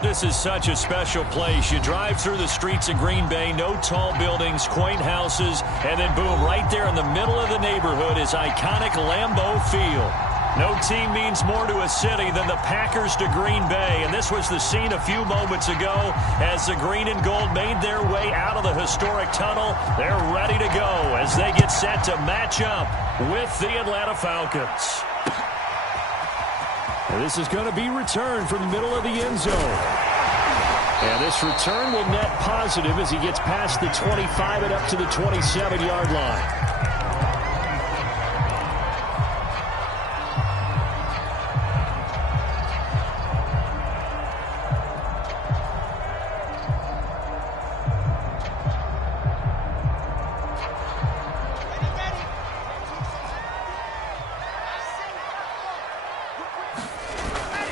This is such a special place. You drive through the streets of Green Bay, no tall buildings, quaint houses, and then boom, right there in the middle of the neighborhood is iconic Lambeau Field. No team means more to a city than the Packers to Green Bay, and this was the scene a few moments ago as the green and gold made their way out of the historic tunnel. They're ready to go as they get set to match up with the Atlanta Falcons. And this is going to be returned from the middle of the end zone. And this return will net positive as he gets past the 25 and up to the 27-yard line.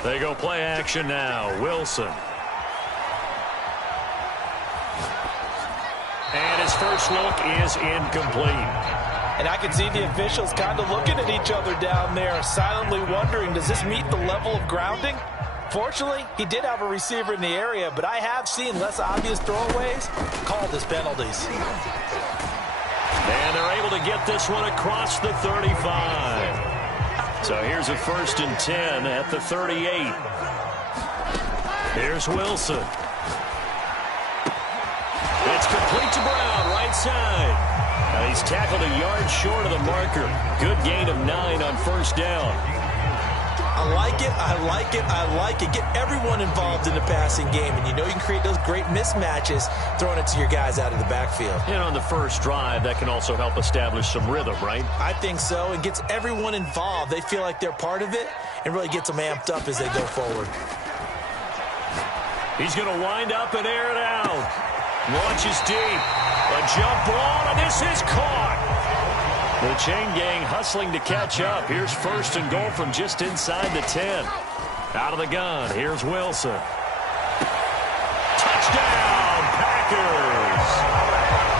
They go play action now. Wilson. And his first look is incomplete. And I can see the officials kind of looking at each other down there, silently wondering, does this meet the level of grounding? Fortunately, he did have a receiver in the area, but I have seen less obvious throwaways called as penalties. And they're able to get this one across the 35. So here's a 1st and 10 at the 38. Here's Wilson. It's complete to Brown, right side. Now he's tackled a yard short of the marker. Good gain of 9 on 1st down. I like it, I like it, I like it. Get everyone involved in the passing game, and you know you can create those great mismatches throwing it to your guys out of the backfield. And on the first drive, that can also help establish some rhythm, right? I think so. It gets everyone involved. They feel like they're part of it and really gets them amped up as they go forward. He's going to wind up and air it out. Launches deep. A jump ball, and this is caught. The chain gang hustling to catch up. Here's 1st and goal from just inside the 10. Out of the gun, here's Wilson. Touchdown, Packers!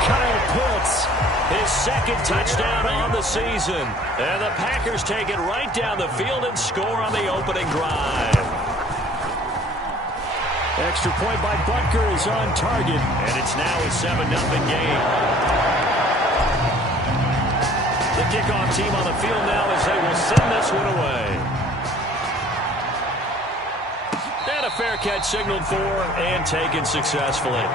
Kyle Pitts, his 2nd touchdown on the season. And the Packers take it right down the field and score on the opening drive. Extra point by Butker is on target, and it's now a 7-0 game. The kickoff team on the field now as they will send this one away. And a fair catch signaled for and taken successfully.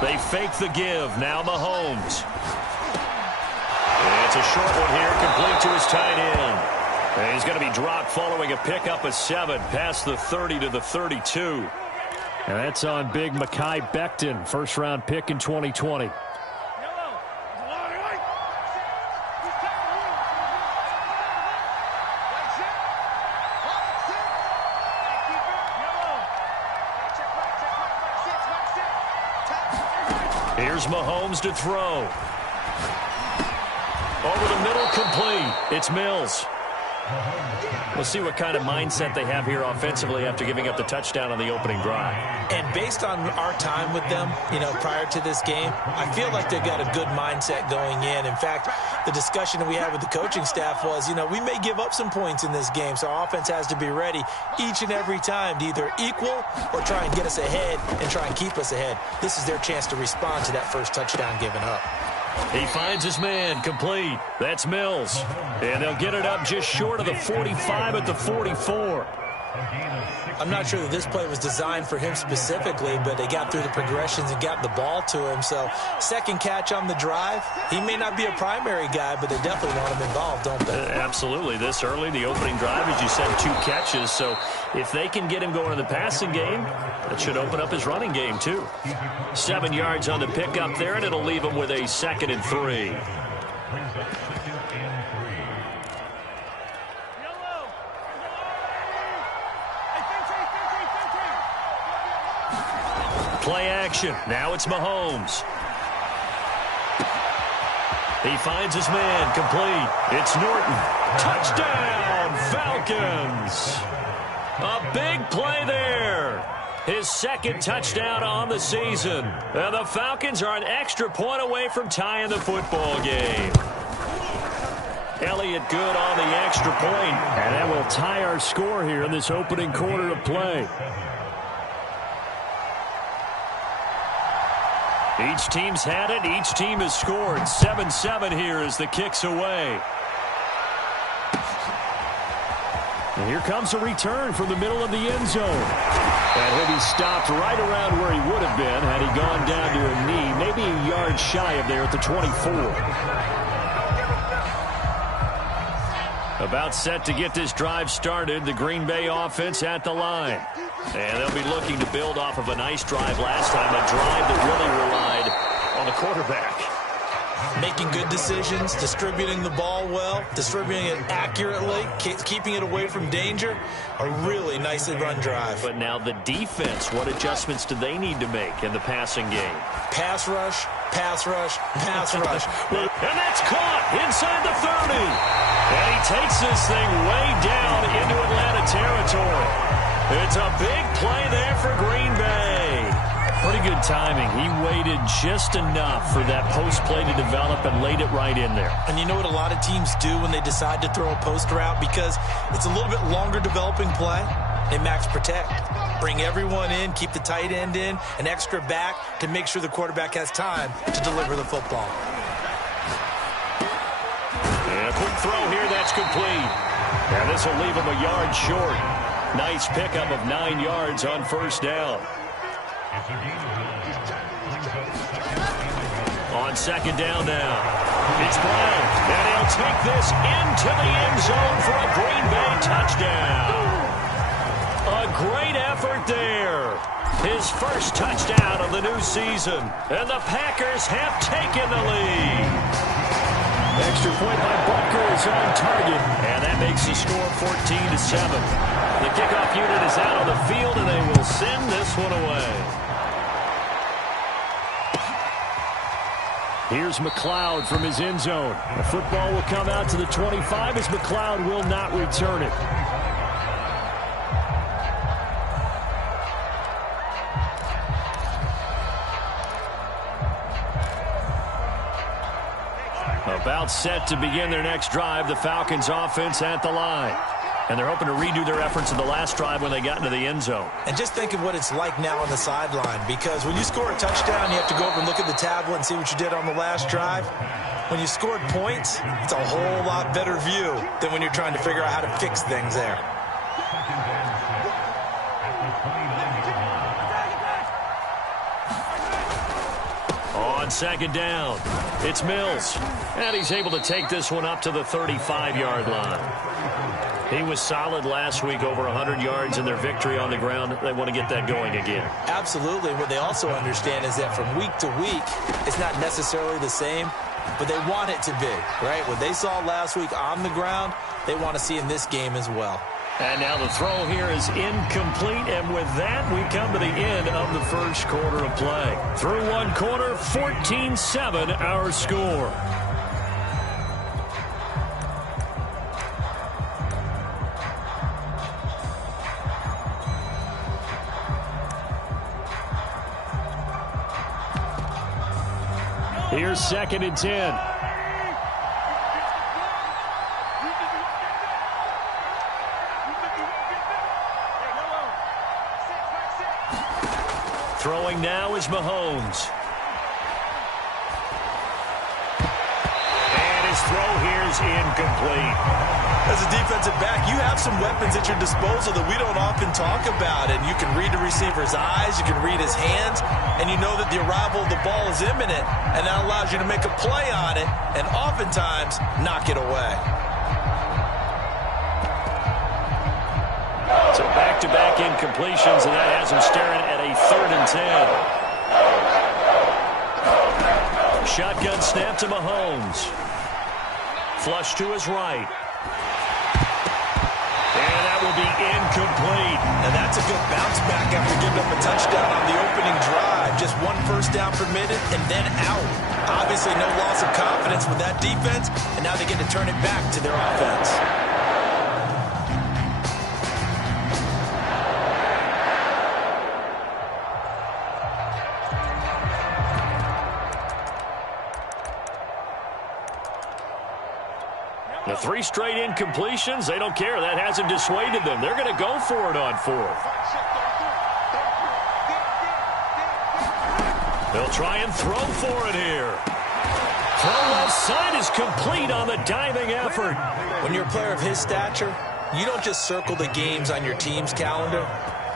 They fake the give. Now Mahomes. It's a short one here, complete to his tight end. And he's going to be dropped following a pickup of 7 past the 30 to the 32. And that's on big Mekhi Becton, first-round pick in 2020. Here's Mahomes to throw. Over the middle, complete. It's Mills. We'll see what kind of mindset they have here offensively after giving up the touchdown on the opening drive. And based on our time with them, you know, prior to this game, I feel like they've got a good mindset going in. In fact, the discussion that we had with the coaching staff was, you know, we may give up some points in this game, so our offense has to be ready each and every time to either equal or try and get us ahead and try and keep us ahead. This is their chance to respond to that first touchdown given up. He finds his man, complete. That's Mills. And they'll get it up just short of the 45 at the 44. I'm not sure that this play was designed for him specifically, but they got through the progressions and got the ball to him. So, second catch on the drive. He may not be a primary guy, but they definitely want him involved, don't they? Absolutely. This early, the opening drive, as you said, 2 catches. So, if they can get him going in the passing game, that should open up his running game, too. 7 yards on the pickup there, and it'll leave him with a 2nd and 3. Play action. Now it's Mahomes. He finds his man, complete. It's Norton. Touchdown, Falcons. A big play there. His second touchdown on the season. And the Falcons are an extra point away from tying the football game. Elliott good on the extra point. And that will tie our score here in this opening quarter of play. Each team's had it. Each team has scored. 7-7 here as the kick's away. And here comes a return from the middle of the end zone. And he'll be stopped right around where he would have been had he gone down to a knee, maybe a yard shy of there at the 24. About set to get this drive started, the Green Bay offense at the line. And they'll be looking to build off of a nice drive last time, a drive that really relied on the quarterback. Making good decisions, distributing the ball well, distributing it accurately, keeping it away from danger. A really nicely run drive. But now the defense, what adjustments do they need to make in the passing game? Pass rush, pass rush, pass rush. And that's caught inside the 30. And he takes this thing way down into Atlanta territory. It's a big play there for Green Bay. Pretty good timing. He waited just enough for that post play to develop and laid it right in there. And you know what a lot of teams do when they decide to throw a post route? Because it's a little bit longer developing play. They max protect. Bring everyone in, keep the tight end in, an extra back to make sure the quarterback has time to deliver the football. And a quick throw here, that's complete. And this will leave him a yard short. Nice pickup of 9 yards on first down. On second down now. It's Brown. And he'll take this into the end zone for a Green Bay touchdown. A great effort there. His first touchdown of the new season. And the Packers have taken the lead. Extra point by Butker is on target. And that makes the score 14-7. The kickoff unit is out on the field, and they will send this one away. Here's McLeod from his end zone. The football will come out to the 25 as McLeod will not return it. About set to begin their next drive, the Falcons offense at the line. And they're hoping to redo their efforts in the last drive when they got into the end zone. And just think of what it's like now on the sideline, because when you score a touchdown, you have to go over and look at the tablet and see what you did on the last drive. When you scored points, it's a whole lot better view than when you're trying to figure out how to fix things there. On second down, it's Mills. And he's able to take this one up to the 35-yard line. He was solid last week, over 100 yards in their victory on the ground. They want to get that going again. Absolutely. What they also understand is that from week to week, it's not necessarily the same, but they want it to be, right? What they saw last week on the ground, they want to see in this game as well. And now the throw here is incomplete, and with that, we come to the end of the first quarter of play. Through one quarter, 14-7 our score. Here's 2nd and 10. Throwing now is Mahomes. And his throw here is incomplete. As a defensive back, you have some weapons at your disposal that we don't often talk about. And you can read the receiver's eyes, you can read his hands, and you know that the arrival of the ball is imminent. And that allows you to make a play on it and oftentimes knock it away. So back-to-back incompletions, and that has him staring at a 3rd and 10. Shotgun snap to Mahomes. Flush to his right. And And that will be incomplete. Now that's a good bounce back after giving up a touchdown on the opening drive. Just one first down permitted and then out. Obviously no loss of confidence with that defense, and now they get to turn it back to their offense. The 3 straight incompletions, they don't care. That hasn't dissuaded them. They're going to go for it on 4th. They'll try and throw for it here. Throw left side is complete on the diving effort. When you're a player of his stature, you don't just circle the games on your team's calendar.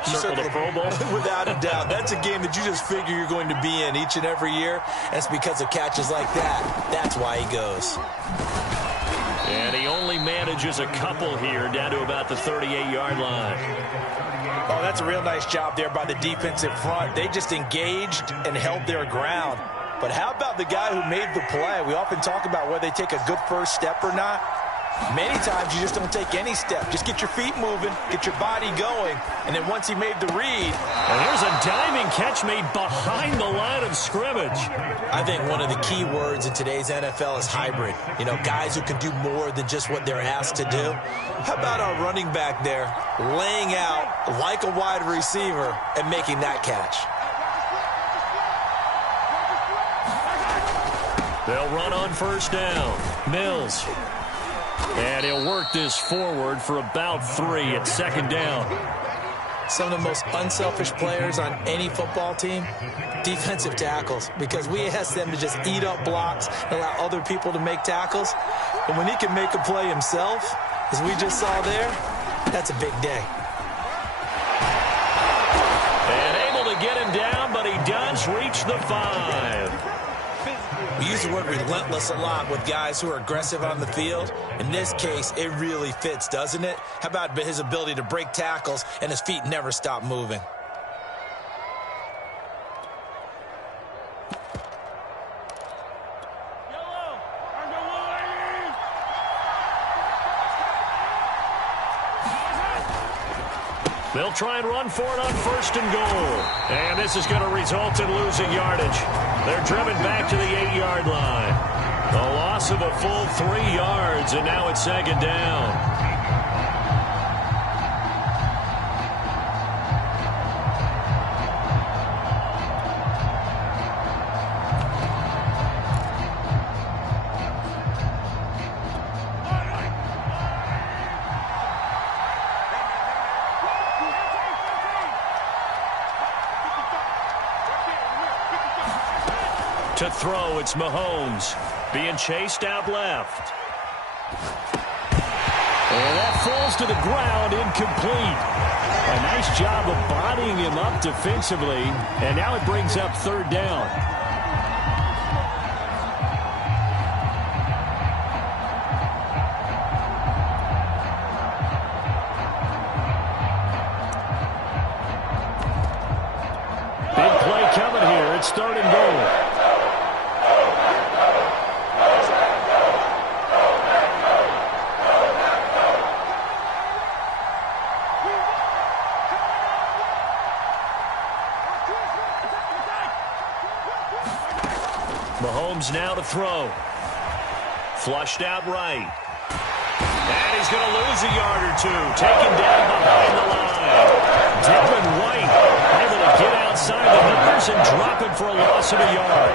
You circle the Pro Bowl? Without a doubt. That's a game that you just figure you're going to be in each and every year. And it's because of catches like that. That's why he goes. And he only manages a couple here, down to about the 38-yard line. Oh, that's a real nice job there by the defensive front. They just engaged and held their ground. But how about the guy who made the play? We often talk about whether they take a good first step or not. Many times you just don't take any step. Just get your feet moving, get your body going, and then once he made the read. And here's a diving catch made behind the line of scrimmage. I think one of the key words in today's NFL is hybrid. You know, guys who can do more than just what they're asked to do. How about our running back there laying out like a wide receiver and making that catch? They'll run on first down. Mills. And he'll work this forward for about 3 at 2nd down. Some of the most unselfish players on any football team, defensive tackles, because we ask them to just eat up blocks and allow other people to make tackles. But when he can make a play himself, as we just saw there, that's a big day. And able to get him down, but he does reach the 5. We use the word relentless a lot with guys who are aggressive on the field. In this case, it really fits, doesn't it? How about his ability to break tackles and his feet never stop moving? They'll try and run for it on 1st and goal. And this is going to result in losing yardage. They're driven back to the 8-yard line. A loss of a full 3 yards, and now it's 2nd down. To throw, it's Mahomes being chased out left. And that falls to the ground, incomplete. A nice job of bodying him up defensively, and now it brings up 3rd down. Big play coming here. It's 3rd and goal. Mahomes now to throw. Flushed out right. And he's going to lose a yard or 2. Taken down behind the line. Devin White able to get outside the numbers and drop him for a loss of a yard.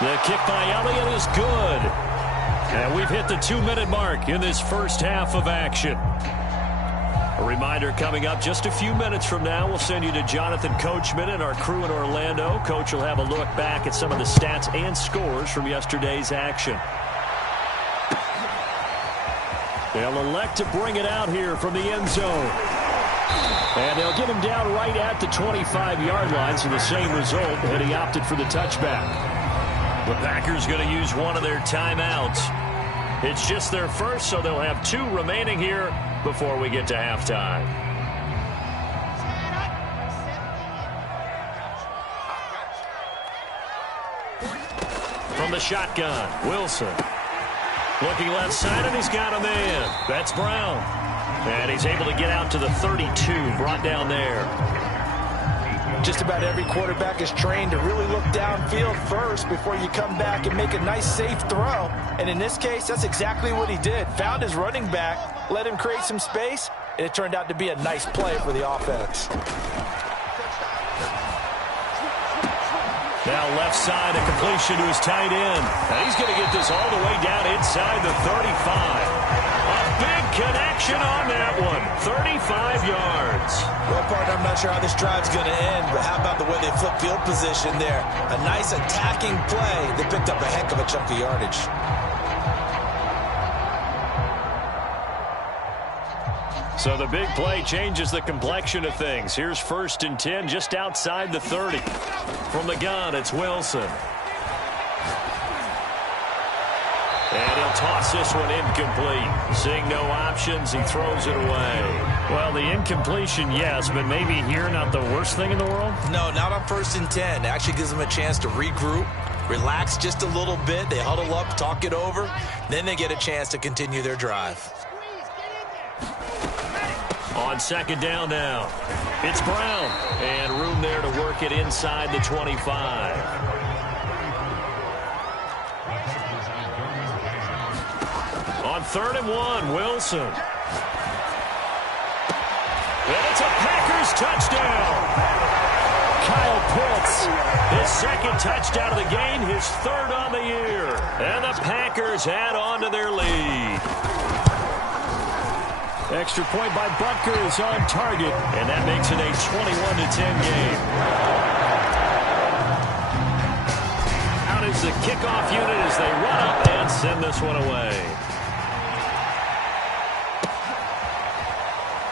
The kick by Elliott is good. And we've hit the 2-minute mark in this first half of action. A reminder coming up just a few minutes from now, we'll send you to Jonathan Coachman and our crew in Orlando. Coach will have a look back at some of the stats and scores from yesterday's action. They'll elect to bring it out here from the end zone. And they'll get him down right at the 25-yard line, so the same result, and he opted for the touchback. The Packers going to use one of their timeouts. It's just their first, so they'll have 2 remaining here before we get to halftime. the shotgun. Wilson. Looking left side, and he's got a man. That's Brown. And he's able to get out to the 32, brought down there. Just about every quarterback is trained to really look downfield first before you come back and make a nice, safe throw. And in this case, that's exactly what he did. Found his running back, let him create some space, and it turned out to be a nice play for the offense. Now left side, a completion to his tight end. And he's going to get this all the way down inside the 35. A big connection on that one. 35 yards. Well, partner, I'm not sure how this drive's going to end, but how about the way they flip field position there? A nice attacking play that picked up a heck of a chunk of yardage. So the big play changes the complexion of things. Here's 1st and 10 just outside the 30. From the gun, it's Wilson. And he'll toss this one incomplete. Seeing no options, he throws it away. Well, the incompletion, yes, but maybe here not the worst thing in the world? No, not on 1st and 10. It actually gives them a chance to regroup, relax just a little bit. They huddle up, talk it over. Then they get a chance to continue their drive. On 2nd down now, it's Brown. And room there to work it inside the 25. On 3rd and 1, Wilson. And it's a Packers touchdown. Kyle Pitts, his 2nd touchdown of the game, his 3rd on the year. And the Packers add on to their lead. Extra point by Butker is on target, and that makes it a 21-10 game. Out is the kickoff unit as they run up and send this one away.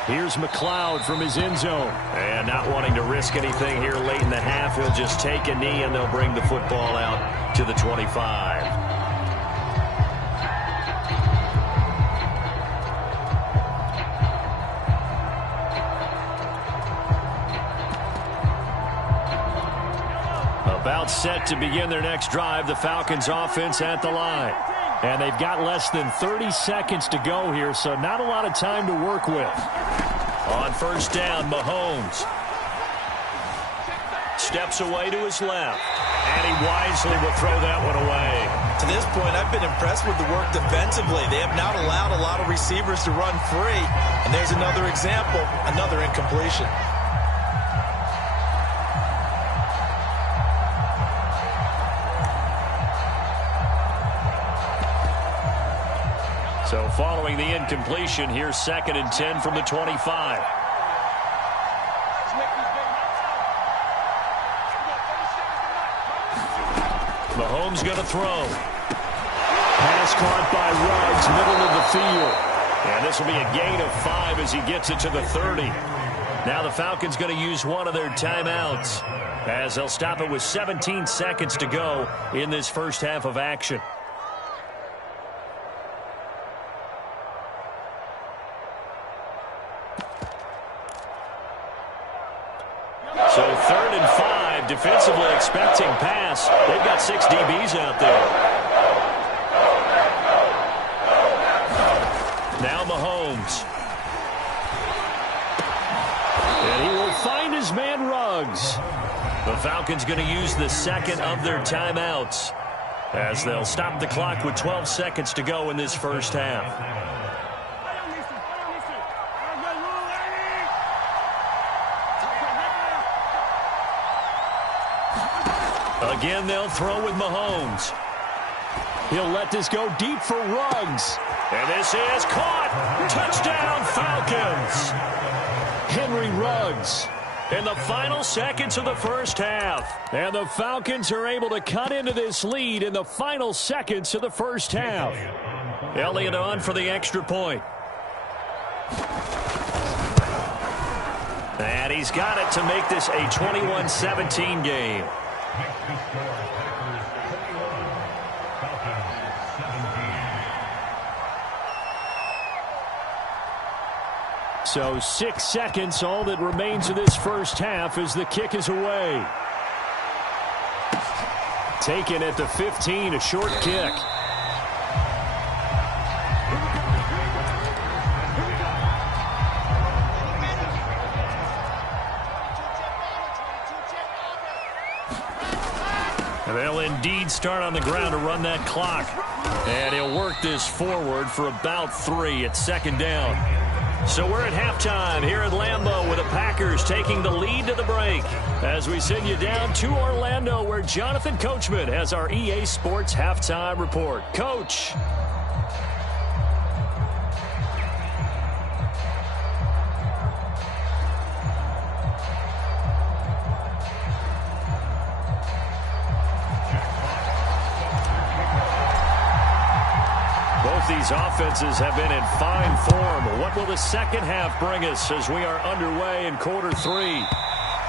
Here's McLeod from his end zone. And not wanting to risk anything here late in the half, he'll just take a knee, and they'll bring the football out to the 25. About set to begin their next drive, the Falcons offense at the line. And they've got less than 30 seconds to go here, so not a lot of time to work with. On 1st down, Mahomes steps away to his left. And he wisely will throw that one away. To this point, I've been impressed with the work defensively. They have not allowed a lot of receivers to run free. And there's another example, another incompletion. So following the incompletion, here's 2nd and 10 from the 25. Mahomes going to throw. Pass caught by Ruggs, middle of the field. And this will be a gain of 5 as he gets it to the 30. Now the Falcons going to use one of their timeouts as they'll stop it with 17 seconds to go in this first half of action. So 3rd and 5, defensively expecting pass. They've got 6 DBs out there. Now Mahomes. And he will find his man Ruggs. The Falcons going to use the 2nd of their timeouts as they'll stop the clock with 12 seconds to go in this first half. Again, they'll throw with Mahomes. He'll let this go deep for Ruggs. And this is caught. Touchdown, Falcons. Henry Ruggs in the final seconds of the first half. And the Falcons are able to cut into this lead in the final seconds of the first half. Elliott on for the extra point. And he's got it to make this a 21-17 game. So 6 seconds, all that remains of this first half as the kick is away. Taken at the 15, a short kick. They'll indeed start on the ground to run that clock. And he'll work this forward for about 3 at second down. So we're at halftime here at Lambeau with the Packers taking the lead to the break. As we send you down to Orlando where Jonathan Coachman has our EA Sports halftime report. Coach. These offenses have been in fine form. What will the second half bring us as we are underway in quarter 3?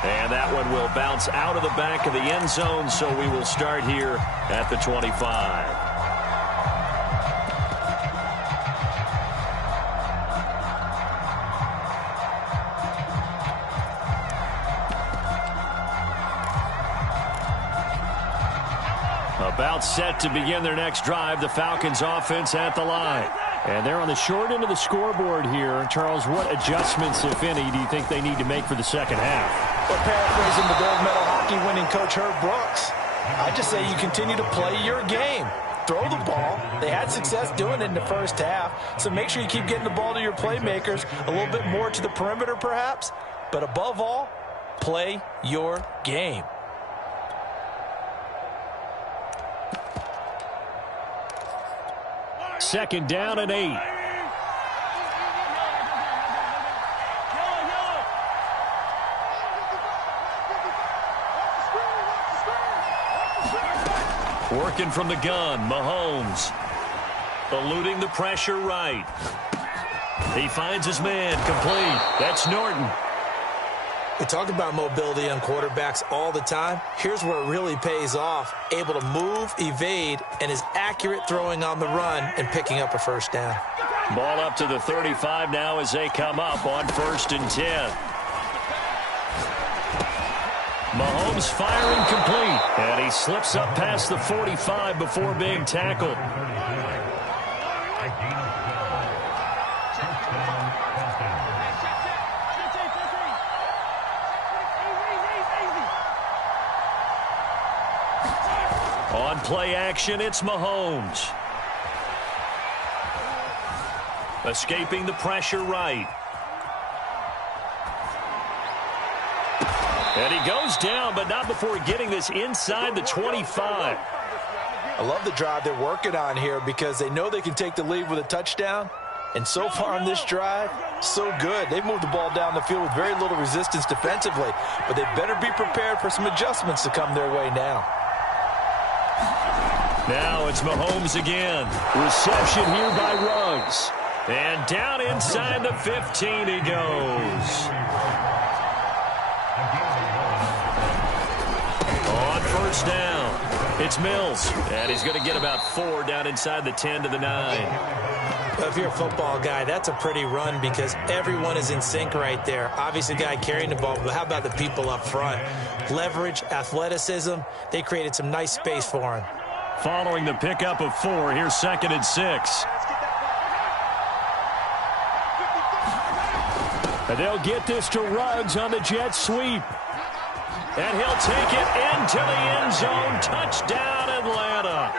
And that one will bounce out of the back of the end zone, so we will start here at the 25. About set to begin their next drive, the Falcons offense at the line. And they're on the short end of the scoreboard here. Charles, what adjustments, if any, do you think they need to make for the second half? Well, paraphrasing the gold medal hockey winning coach Herb Brooks, I just say you continue to play your game. Throw the ball. They had success doing it in the first half, so make sure you keep getting the ball to your playmakers, a little bit more to the perimeter perhaps, but above all, play your game. Second down and 8. Working from the gun, Mahomes. Eluding the pressure right. He finds his man, complete. That's Norton. We talk about mobility on quarterbacks all the time. Here's where it really pays off. Able to move, evade, and is accurate throwing on the run and picking up a first down. Ball up to the 35 now as they come up on 1st and 10. Mahomes firing complete. And he slips up past the 45 before being tackled. On play action, it's Mahomes. Escaping the pressure right. And he goes down, but not before getting this inside the 25. I love the drive they're working on here because they know they can take the lead with a touchdown. And so far on this drive, so good. They've moved the ball down the field with very little resistance defensively, but they better be prepared for some adjustments to come their way now. Now it's Mahomes again. Reception here by Ruggs. And down inside the 15 he goes. On 1st down, it's Mills. And he's going to get about 4 down inside the 10 to the 9. Well, if you're a football guy, that's a pretty run because everyone is in sync right there. Obviously, the guy carrying the ball, but how about the people up front? Leverage, athleticism, they created some nice space for him. Following the pickup of 4, here's 2nd and 6. And they'll get this to Ruggs on the jet sweep. And he'll take it into the end zone. Touchdown, Atlanta.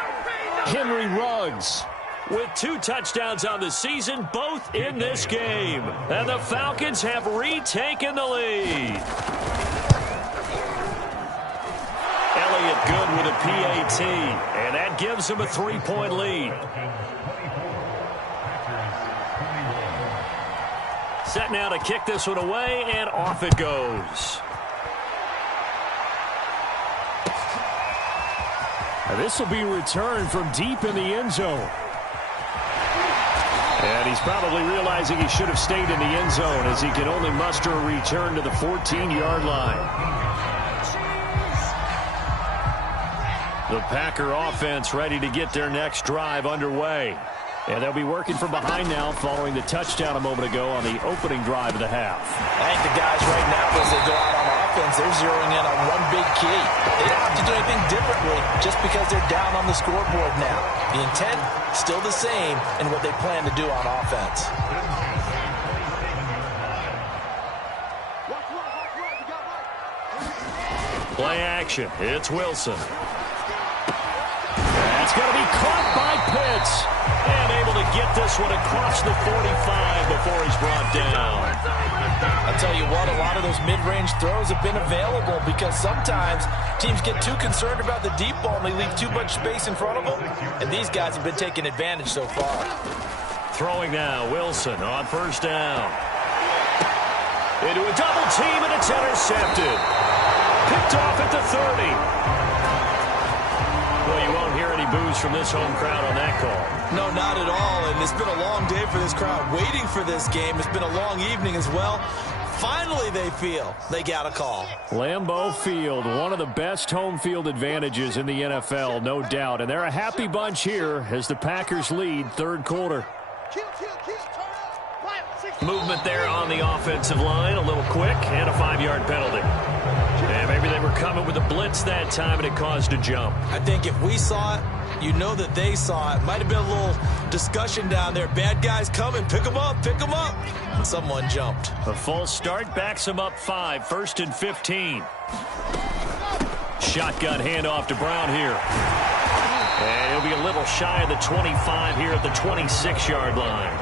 Henry Ruggs with 2 touchdowns on the season, both in this game. And the Falcons have retaken the lead. Elliott good with a PAT, and that gives him a 3-point lead. Set now to kick this one away, and off it goes. And this will be returned from deep in the end zone. And he's probably realizing he should have stayed in the end zone as he can only muster a return to the 14-yard line. The Packer offense ready to get their next drive underway. And they'll be working from behind now following the touchdown a moment ago on the opening drive of the half. I think the guys right now, as they go out on offense, they're zeroing in on one big key. They don't have to do anything differently just because they're down on the scoreboard now. The intent, still the same in what they plan to do on offense. Play action. It's Wilson. That's going to be caught by Pitts. And able to get this one across the 45 before he's brought down. I'll tell you what, a lot of those mid-range throws have been available because sometimes teams get too concerned about the deep ball and they leave too much space in front of them. And these guys have been taking advantage so far. Throwing now, Wilson on first down. Into a double team, and it's intercepted. Picked off at the 30. Well, you won't hear any boos from this home crowd on that call. No, not at all. And it's been a long day for this crowd waiting for this game. It's been a long evening as well. Finally, they feel they got a call. Lambeau Field, one of the best home field advantages in the NFL, no doubt. And they're a happy bunch here as the Packers lead third quarter. Movement there on the offensive line, a little quick, and a 5-yard penalty. And maybe they were coming with a blitz that time, and it caused a jump. I think if we saw it, you know that they saw it. Might have been a little discussion down there. Bad guys coming, pick them up, pick them up. And someone jumped. A false start backs them up 5, 1st and 15. Shotgun handoff to Brown here. And he'll be a little shy of the 25 here at the 26-yard line.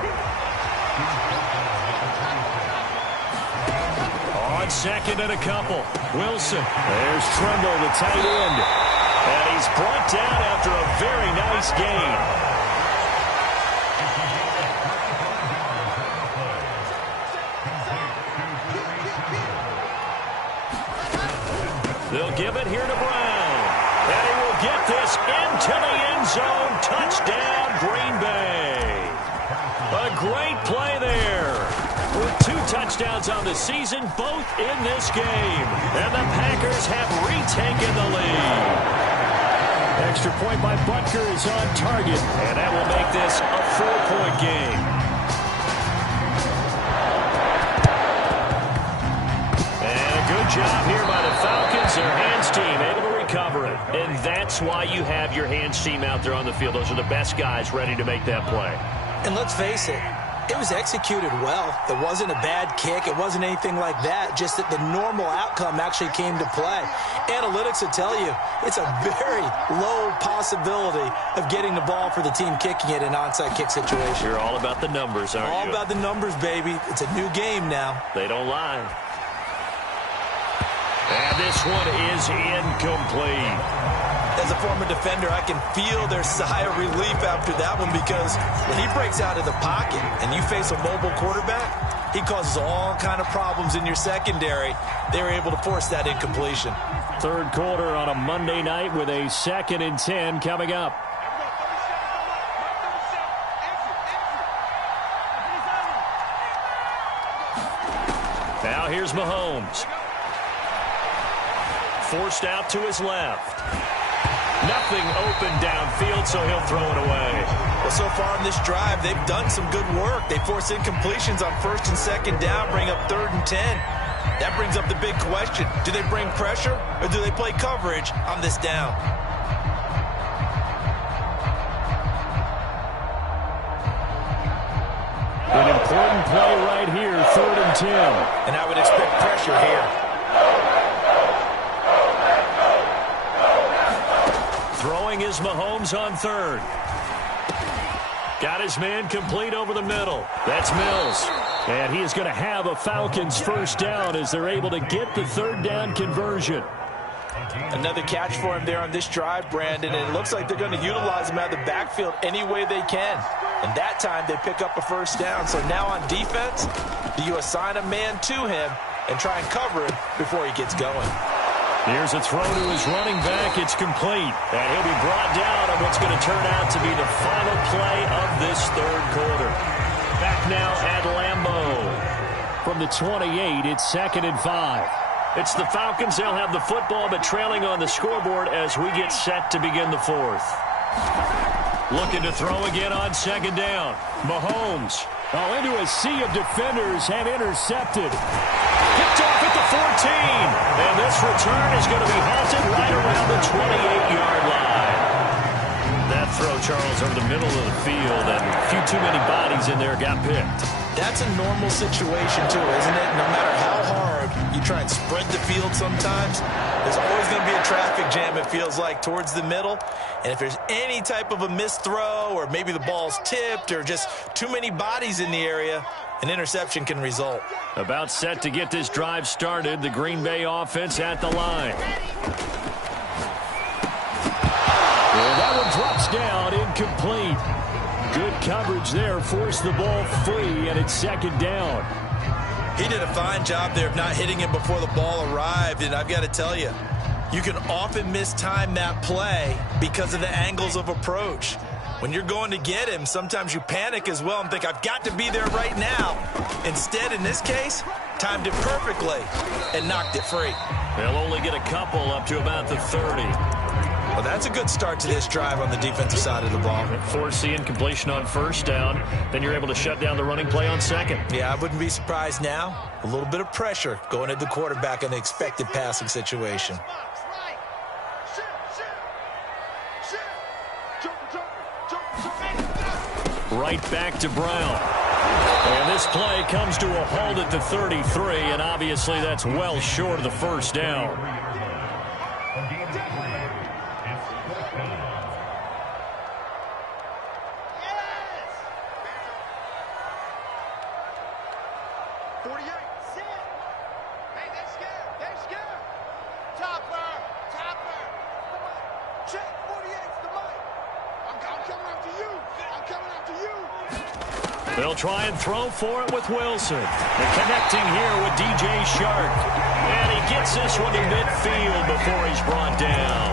On second and a couple. Wilson. There's Tremble, the tight end. And he's brought down after a very nice gain. They'll give it here to Brown. And he will get this into the end zone. Touchdown, Green Bay. A great play there. With 2 touchdowns on the season, both in this game. And the Packers have retaken the lead. Extra point by Butker is on target, and that will make this a 4-point game. And a good job here by the Falcons. Their hands team able to recover it. And that's why you have your hands team out there on the field. Those are the best guys ready to make that play. And let's face it, it was executed well. It wasn't a bad kick. It wasn't anything like that. Just that the normal outcome actually came to play. Analytics will tell you it's a very low possibility of getting the ball for the team kicking it in an onside kick situation. You're all about the numbers, aren't you? All about the numbers, baby. It's a new game now. They don't lie. And this one is incomplete. As a former defender, I can feel their sigh of relief after that one because when he breaks out of the pocket and you face a mobile quarterback, he causes all kind of problems in your secondary. They were able to force that incompletion. Third quarter on a Monday night with a 2nd and 10 coming up. Now here's Mahomes. Forced out to his left. Nothing open downfield, so he'll throw it away. Well, so far in this drive, they've done some good work. They force incompletions on 1st and 2nd down, bring up 3rd and 10. That brings up the big question. Do they bring pressure, or do they play coverage on this down? An important play right here, 3rd and 10. And I would expect pressure here. Throwing is Mahomes on 3rd. Got his man complete over the middle. That's Mills. And he is going to have a Falcons first down as they're able to get the 3rd down conversion. Another catch for him there on this drive, Brandon, and it looks like they're going to utilize him out of the backfield any way they can. And that time they pick up a first down. So now on defense, do you assign a man to him and try and cover him before he gets going? Here's a throw to his running back. It's complete. And he'll be brought down on what's going to turn out to be the final play of this third quarter. Back now at Lambeau. From the 28, it's 2nd and 5. It's the Falcons. They'll have the football, but trailing on the scoreboard as we get set to begin the 4th. Looking to throw again on second down. Mahomes. Into a sea of defenders and intercepted. Picked off at the 14. And this return is going to be halted right around the 28-yard line. That throw, Charles, over the middle of the field, and a few too many bodies in there got picked. That's a normal situation, too, isn't it? No matter how hard you try and spread the field sometimes, there's always going to be a traffic jam, it feels like, towards the middle. And if there's any type of a missed throw or maybe the ball's tipped or just too many bodies in the area, an interception can result. About set to get this drive started, the Green Bay offense at the line. And that one drops down, incomplete. Good coverage there, forced the ball free, and it's second down. He did a fine job there of not hitting him before the ball arrived, and I've got to tell you, you can often mistime that play because of the angles of approach. When you're going to get him, sometimes you panic as well and think, I've got to be there right now. Instead, in this case, timed it perfectly and knocked it free. They'll only get a couple up to about the 30. Well, that's a good start to this drive on the defensive side of the ball. Force the incompletion on first down. Then you're able to shut down the running play on second. Yeah, I wouldn't be surprised now. A little bit of pressure going at the quarterback in the expected passing situation. Right back to Brown. And this play comes to a halt at the 33, and obviously that's well short of the first down. They'll try and throw for it with Wilson. They're connecting here with DJ Shark. And he gets this one to midfield before he's brought down.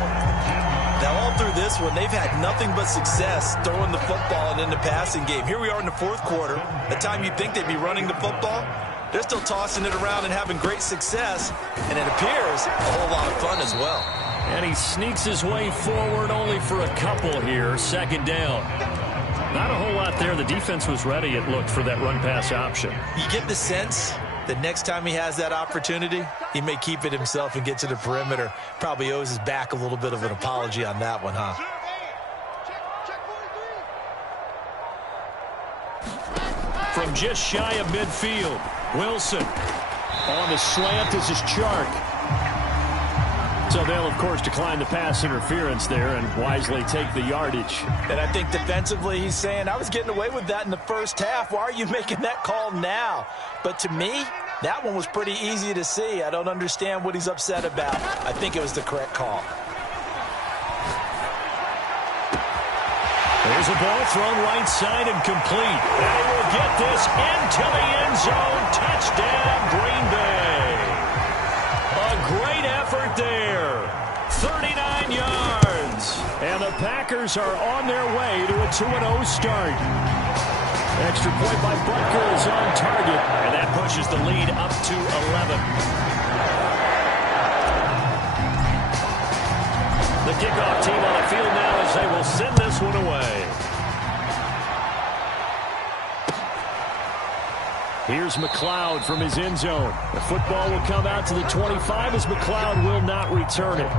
Now, all through this one, they've had nothing but success throwing the football and in the passing game. Here we are in the fourth quarter. The time you'd think they'd be running the football, they're still tossing it around and having great success. And it appears a whole lot of fun as well. And he sneaks his way forward only for a couple here. Second down. Not a whole lot there. The defense was ready, it looked, for that run-pass option. You get the sense that next time he has that opportunity, he may keep it himself and get to the perimeter. Probably owes his back a little bit of an apology on that one, huh? From just shy of midfield, Wilson on the slant. This is Chark. So they'll, of course, decline the pass interference there and wisely take the yardage. And I think defensively he's saying, I was getting away with that in the first half. Why are you making that call now? But to me, that one was pretty easy to see. I don't understand what he's upset about. I think it was the correct call. There's a ball thrown right side and complete. And he will get this into the end zone. Touchdown, Green Bay. A great effort there. 39 yards. And the Packers are on their way to a 2-0 start. Extra point by Butker is on target. And that pushes the lead up to 11. The kickoff team on the field now as they will send this one away. Here's McLeod from his end zone. The football will come out to the 25 as McLeod will not return it.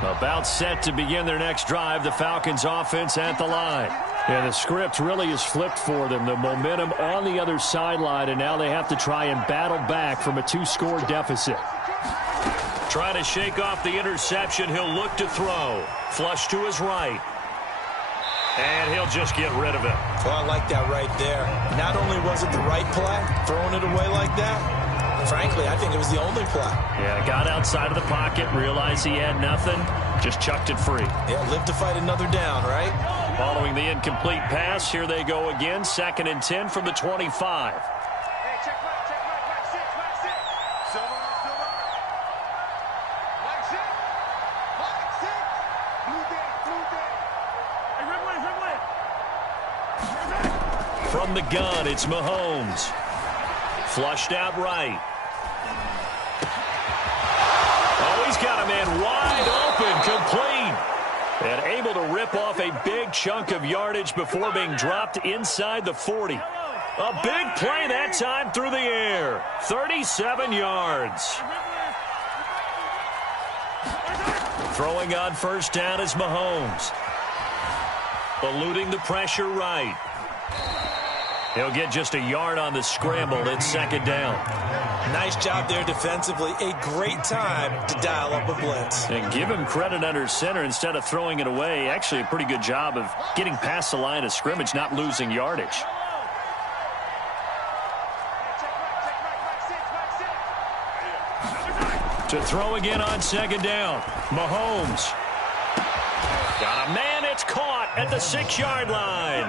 About set to begin their next drive, the Falcons offense at the line. Yeah, the script really is flipped for them. The momentum on the other sideline, and now they have to try and battle back from a 2-score deficit. Trying to shake off the interception. He'll look to throw. Flush to his right. And he'll just get rid of it. Well, I like that right there. Not only was it the right play, throwing it away like that, frankly, I think it was the only play. Yeah, got outside of the pocket, realized he had nothing, just chucked it free. Yeah, live to fight another down, right? Following the incomplete pass, here they go again, 2nd and 10 from the 25. From the gun, it's Mahomes. Flushed out right. Oh, he's got a man wide open, complete. And able to rip off a big chunk of yardage before being dropped inside the 40. A big play that time through the air. 37 yards. Throwing on first down is Mahomes. Eluding the pressure right. He'll get just a yard on the scramble. It's second down. Nice job there defensively. A great time to dial up a blitz. And give him credit under center instead of throwing it away. Actually, a pretty good job of getting past the line of scrimmage, not losing yardage. To throw again on second down. Mahomes. Got a man. It's caught at the 6-yard line.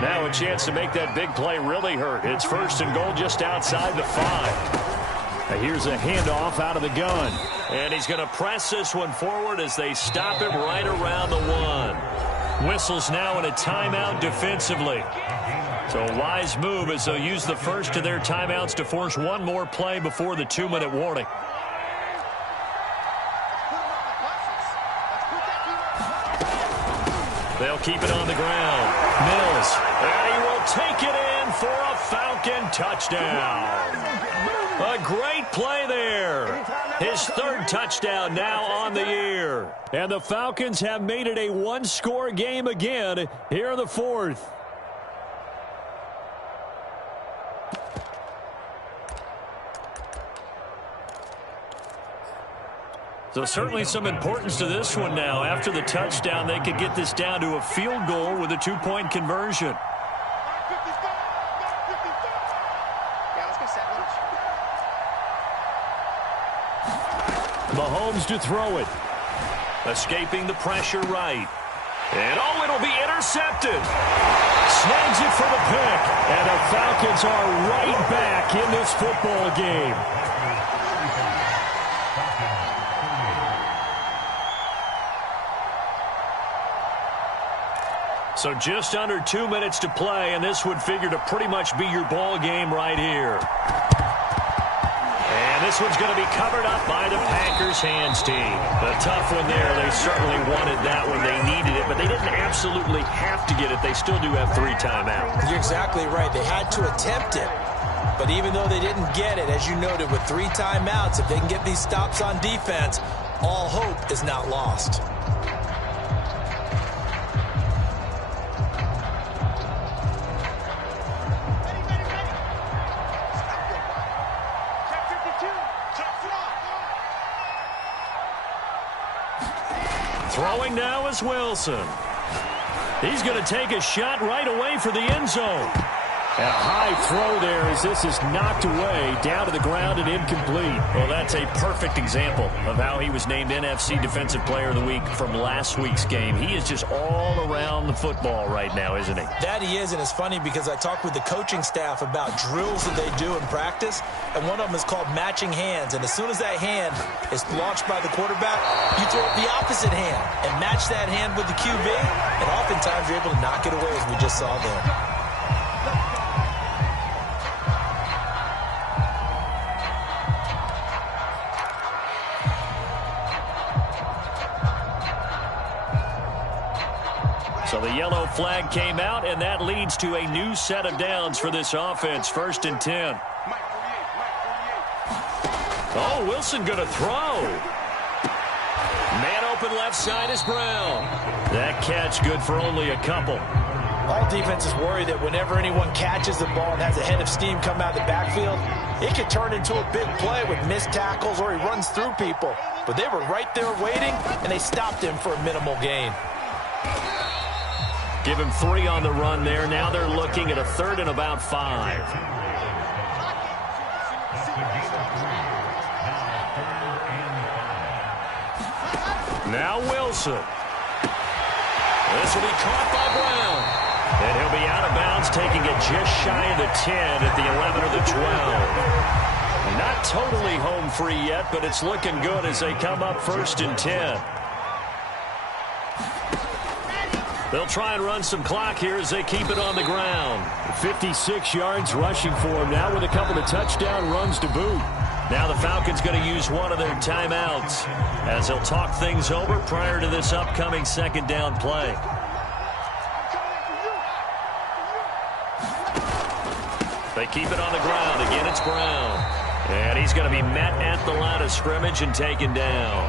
Now a chance to make that big play really hurt. It's first and goal just outside the 5. Now here's a handoff out of the gun. And he's going to press this one forward as they stop him right around the 1. Whistles now in a timeout defensively. So a wise move as they'll use the first of their timeouts to force one more play before the 2-minute warning. They'll keep it on the ground. Mills. And he will take it in for a Falcon touchdown. A great play there. His third touchdown now on the year. And the Falcons have made it a one-score game again here in the 4th. So certainly some importance to this one now. After the touchdown, they could get this down to a field goal with a 2-point conversion. Mahomes to throw it. Escaping the pressure right. And oh, it'll be intercepted. Snags it for the pick. And the Falcons are right back in this football game. So just under 2 minutes to play, and this would figure to pretty much be your ball game right here. And this one's going to be covered up by the Packers hands team. A tough one there. They certainly wanted that when they needed it, but they didn't absolutely have to get it. They still do have 3 timeouts. You're exactly right. They had to attempt it. But even though they didn't get it, as you noted, with 3 timeouts, if they can get these stops on defense, all hope is not lost. Throwing now is Wilson. He's going to take a shot right away for the end zone. And a high throw there as this is knocked away, down to the ground and incomplete. Well, that's a perfect example of how he was named NFC Defensive Player of the Week from last week's game. He is just all around the football right now, isn't he? That he is, and it's funny because I talked with the coaching staff about drills that they do in practice, and one of them is called matching hands. And as soon as that hand is launched by the quarterback, you throw up the opposite hand and match that hand with the QB, and oftentimes you're able to knock it away, as we just saw there. So the yellow flag came out, and that leads to a new set of downs for this offense. 1st and 10. Oh, Wilson going to throw. Man open left side is Brown. That catch good for only a couple. All defenses worry that whenever anyone catches the ball and has a head of steam come out of the backfield, it could turn into a big play with missed tackles or he runs through people. But they were right there waiting, and they stopped him for a minimal gain. Give him 3 on the run there. Now they're looking at a 3rd and about 5. Now Wilson. This will be caught by Brown. And he'll be out of bounds, taking it just shy of the 10 at the 11 or the 12. Not totally home free yet, but it's looking good as they come up 1st and 10. They'll try and run some clock here as they keep it on the ground. 56 yards rushing for him now with a couple of touchdown runs to boot. Now the Falcons going to use one of their timeouts as they'll talk things over prior to this upcoming second down play. They keep it on the ground. Again, it's Brown. And he's going to be met at the line of scrimmage and taken down.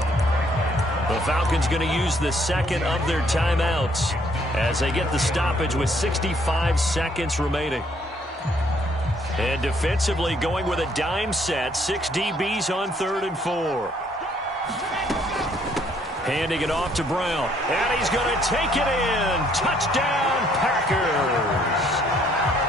The Falcons going to use the second of their timeouts as they get the stoppage with 65 seconds remaining. And defensively going with a dime set. 6 DBs on 3rd and 4. Handing it off to Brown. And he's going to take it in. Touchdown, Packers.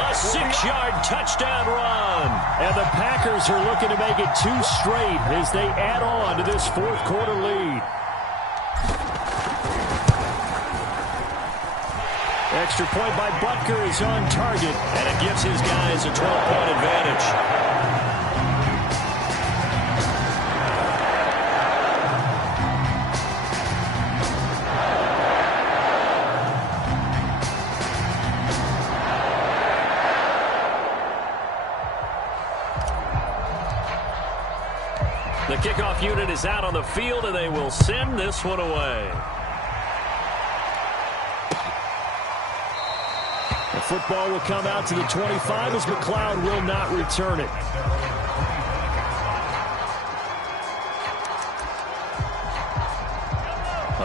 A 6-yard touchdown run. And the Packers are looking to make it 2 straight as they add on to this fourth quarter lead. Extra point by Butker is on target, and it gives his guys a 12-point advantage. The kickoff unit is out on the field, and they will send this one away. The football will come out to the 25 as McLeod will not return it.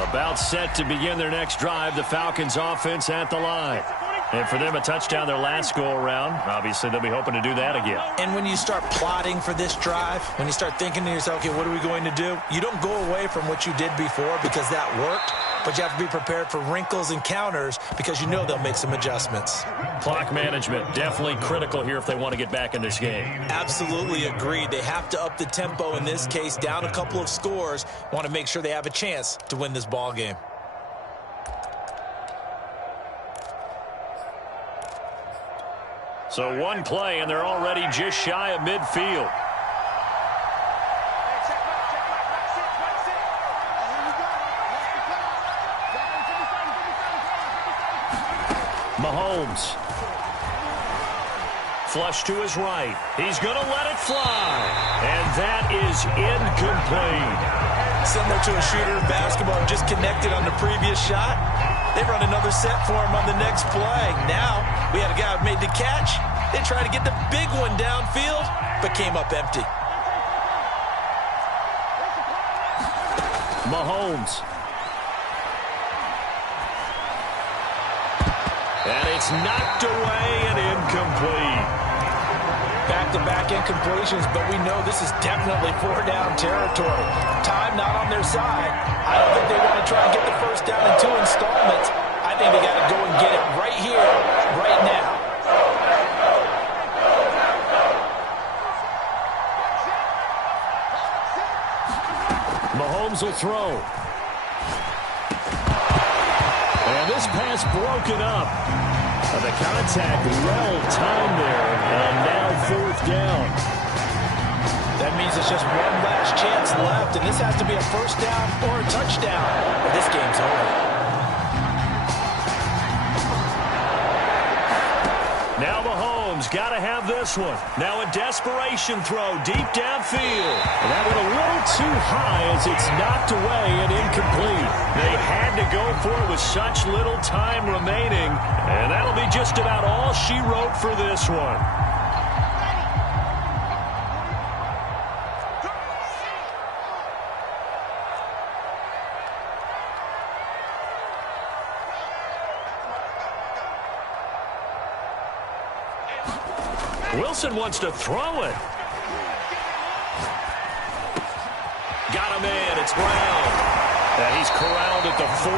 About set to begin their next drive. The Falcons offense at the line. And for them, a touchdown their last go-around. Obviously, they'll be hoping to do that again. And when you start plotting for this drive, when you start thinking to yourself, okay, what are we going to do? You don't go away from what you did before because that worked. But you have to be prepared for wrinkles and counters because you know they'll make some adjustments. Clock management, definitely critical here if they want to get back in this game. Absolutely agreed. They have to up the tempo in this case, down a couple of scores. Want to make sure they have a chance to win this ball game. So one play, and they're already just shy of midfield. Mahomes. Flush to his right. He's going to let it fly. And that is incomplete. Similar to a shooter in basketball, just connected on the previous shot. They run another set for him on the next play. Now, we had a guy who made the catch. They tried to get the big one downfield, but came up empty. Mahomes. And it's knocked away and incomplete. Back-to-back incompletions, but we know this is definitely 4-down territory. Time not on their side. I don't think they want to try and get the first down in 2 installments. I think they got to go and get it right here, right now. Mahomes will throw. And this pass broken up. The contact well timed there, and now 4th down. That means it's just one last chance left, and this has to be a first down or a touchdown, or this game's over. Now Mahomes got to have this one. Now a desperation throw deep downfield. And that went a little too high as it's knocked away and incomplete. They had to go for it with such little time remaining. And that'll be just about all she wrote for this one. Wilson wants to throw it. Got him in. It's Brown. And he's corralled at the 40,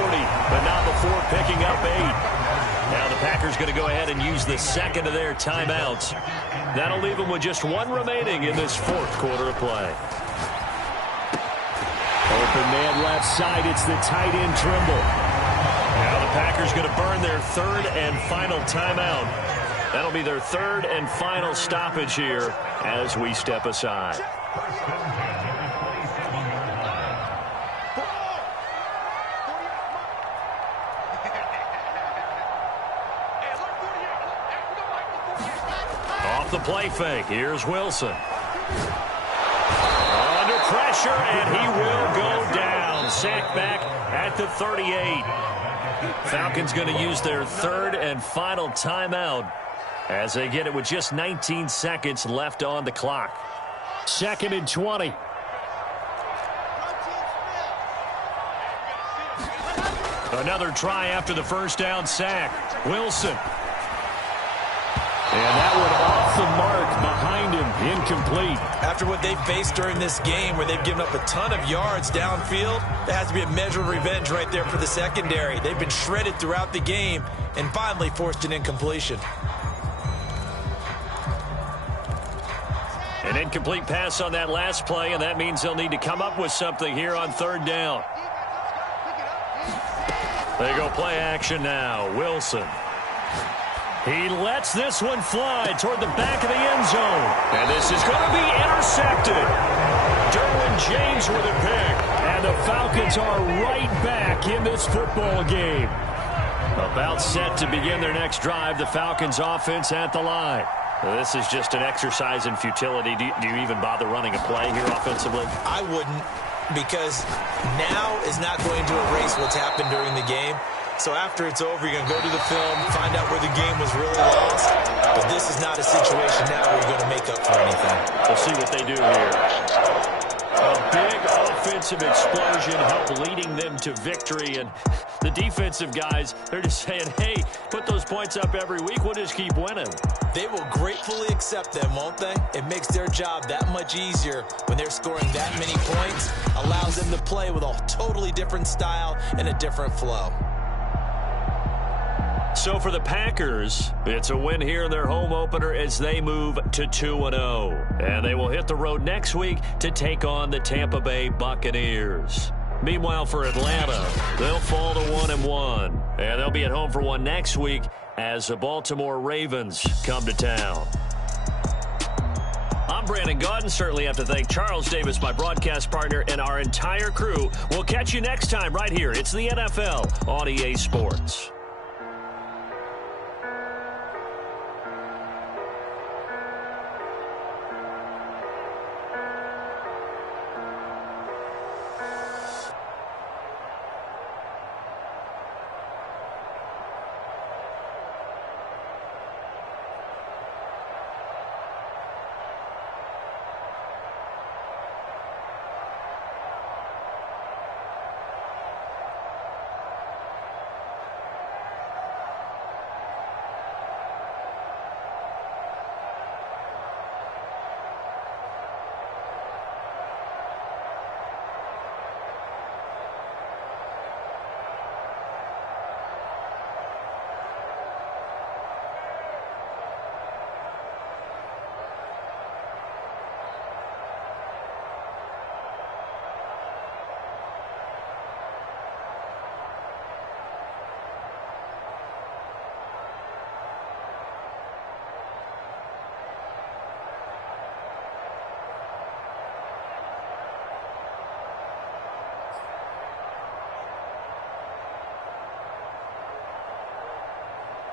but not before picking up 8. Now the Packers going to go ahead and use the second of their timeouts. That'll leave them with just 1 remaining in this 4th quarter of play. Open man left side. It's the tight end Trimble. Now the Packers going to burn their 3rd and final timeout. That'll be their 3rd and final stoppage here as we step aside. the play fake. Here's Wilson. Under pressure, and he will go down. Sack back at the 38. Falcons going to use their third and final timeout as they get it with just 19 seconds left on the clock. 2nd and 20. Another try after the first down sack. Wilson. And that one off the mark behind him, incomplete. After what they've faced during this game where they've given up a ton of yards downfield, there has to be a measure of revenge right there for the secondary. They've been shredded throughout the game and finally forced an incompletion. An incomplete pass on that last play, and that means they'll need to come up with something here on 3rd down. They go play action now. Wilson. He lets this one fly toward the back of the end zone. And this is going to be intercepted. Derwin James with a pick. And the Falcons are right back in this football game. About set to begin their next drive. The Falcons offense at the line. This is just an exercise in futility. Do you even bother running a play here offensively? I wouldn't, because now is not going to erase what's happened during the game. So after it's over, you're going to go to the film, find out where the game was really lost. But this is not a situation now where you're going to make up for anything. We'll see what they do here. A big offensive explosion helped leading them to victory. And the defensive guys, they're just saying, hey, put those points up every week. We'll just keep winning. They will gratefully accept them, won't they? It makes their job that much easier when they're scoring that many points. Allows them to play with a totally different style and a different flow. So for the Packers, it's a win here in their home opener as they move to 2-0. And they will hit the road next week to take on the Tampa Bay Buccaneers. Meanwhile, for Atlanta, they'll fall to 1-1. And they'll be at home for one next week as the Baltimore Ravens come to town. I'm Brandon Gaudin. Certainly have to thank Charles Davis, my broadcast partner, and our entire crew. We'll catch you next time right here. It's the NFL on EA Sports.